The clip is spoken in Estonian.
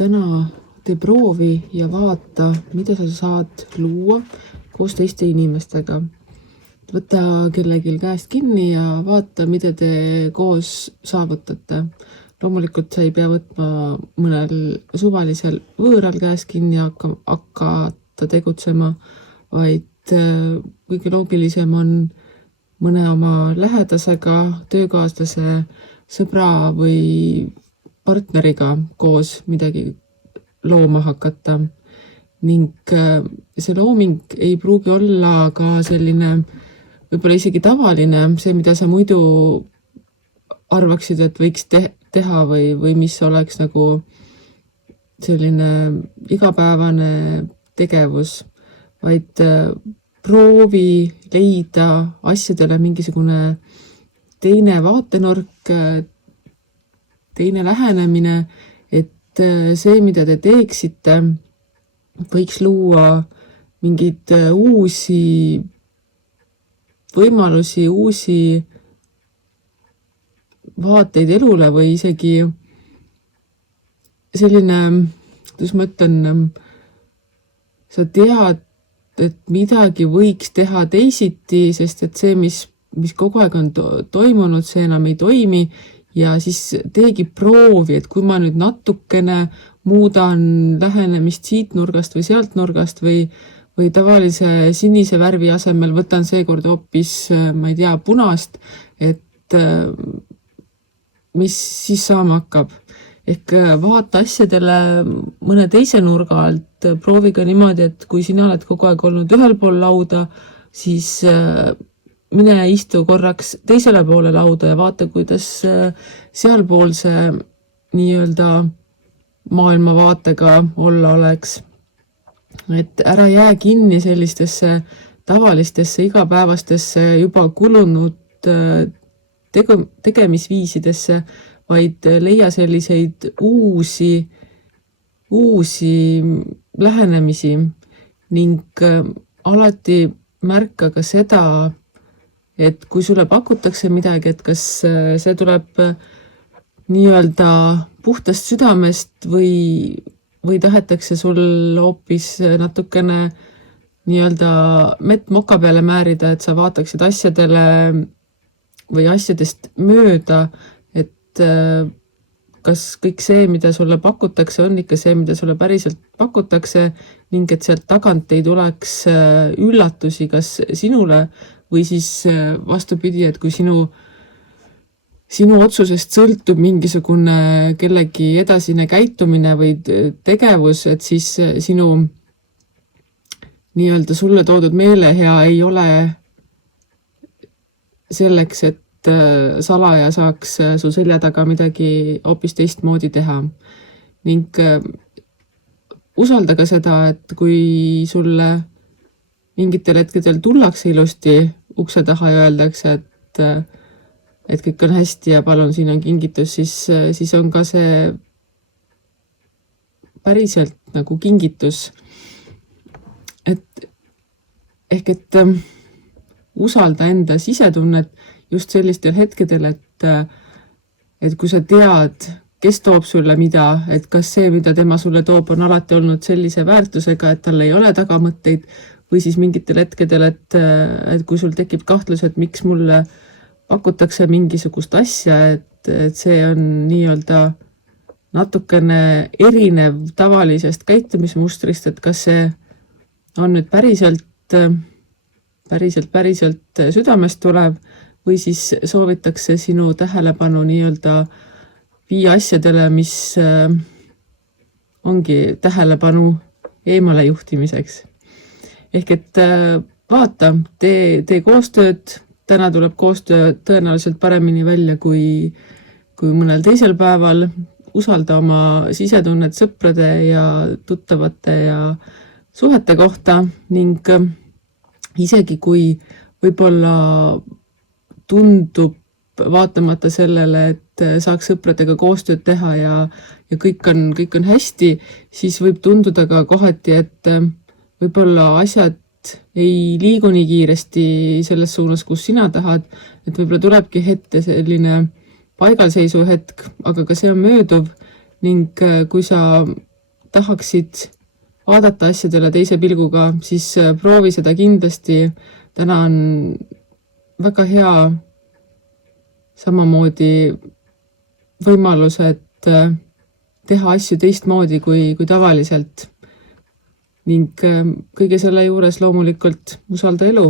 täna tee proovi ja vaata, mida sa saad luua koos teiste inimestega. Võta kellelgi käest kinni ja vaata, mida te koos saavutate. Loomulikult sa ei pea võtma mõnel suvalisel võõral käest kinni ja hakata tegutsema, vaid kõige loogilisem on mõne oma lähedasega, töökaaslase, sõbra või partneriga koos midagi looma hakata. Ning see looming ei pruugi olla ka selline võib-olla isegi tavaline, see, mida sa muidu arvaksid, et võiks teha või mis oleks nagu selline igapäevane tegevus, vaid proovi leida asjadele mingisugune teine vaatenurk, teine lähenemine, et see, mida te teeksite, võiks luua mingeid uusi võimalusi, uusi vaateid elule või isegi selline, kuidas ma ütlen, sa tead, et midagi võiks teha teisiti, sest et see, mis kogu aeg on toimunud, see enam ei toimi ja siis teegi proovi, et kui ma nüüd natukene muudan lähenemist siit nurgast või sealt nurgast või tavalise sinise värvi asemel võtan seekord hoopis, ma ei tea, punast, et mis siis saama hakkab. Ehk vaata asjadele mõne teise nurga alt, proovi ka niimoodi, et kui sina oled kogu aeg olnud ühel pool lauda, siis mine istu korraks teisele poole lauda ja vaata, kuidas sealpool see nii-öelda maailmavaatega olla oleks. Et ära jää kinni sellistesse tavalistesse igapäevastesse juba kulunud tegemisviisidesse, vaid leia selliseid uusi lähenemisi ning alati märka ka seda, et kui sulle pakutakse midagi, et kas see tuleb nii-öelda puhtast südamest või tahetakse sul hoopis natukene nii-öelda mett moka peale määrida, et sa vaataksid asjadele või asjadest mööda, et kas kõik see, mida sulle pakutakse, on ikka see, mida sulle päriselt pakutakse ning et sealt tagant ei tuleks üllatusi kas sinule või siis vastupidi, et kui sinu otsusest sõltub mingisugune kellegi edasine käitumine või tegevus, et siis sinu nii-öelda sulle toodud meelehea ei ole selleks, et salaja saaks su selja taga midagi hoopis teistmoodi teha. Ning usalda ka seda, et kui sulle mingitel hetkedel tullakse ilusti ukse taha ja öeldakse, et kõik on hästi ja palun, siin on kingitus, siis on ka see päriselt nagu kingitus. Et usalda enda sisetunnet just sellistel hetkedel, et kui sa tead, kes toob sulle mida, et kas see, mida tema sulle toob, on alati olnud sellise väärtusega, et tal ei ole tagamõtteid või siis mingitel hetkedel, et kui sul tekib kahtlus, et miks mulle pakutakse mingisugust asja, et see on nii-öelda natukene erinev tavalisest käitumismustrist, et kas see on nüüd päriselt südamest tulev või siis soovitakse sinu tähelepanu nii-öelda viia asjadele, mis ongi tähelepanu eemale juhtimiseks. Ehk et vaata, tee koostööd. Täna tuleb koostöö tõenäoliselt paremini välja kui mõnel teisel päeval. Usalda oma sisetunnet sõprade ja tuttavate ja suhete kohta ning isegi kui võib-olla tundub vaatamata sellele, et saaks sõpradega koostööd teha ja kõik on hästi, siis võib tunduda ka kohati, et võib-olla asjad ei liigu nii kiiresti selles suunas, kus sina tahad, et võib-olla tulebki hetke selline paigalseisu hetk, aga ka see on mööduv ning kui sa tahaksid vaadata asjadele teise pilguga, siis proovi seda kindlasti. Täna on väga hea samamoodi võimalus, et teha asju teistmoodi kui tavaliselt. Ning kõige selle juures loomulikult usalda elu.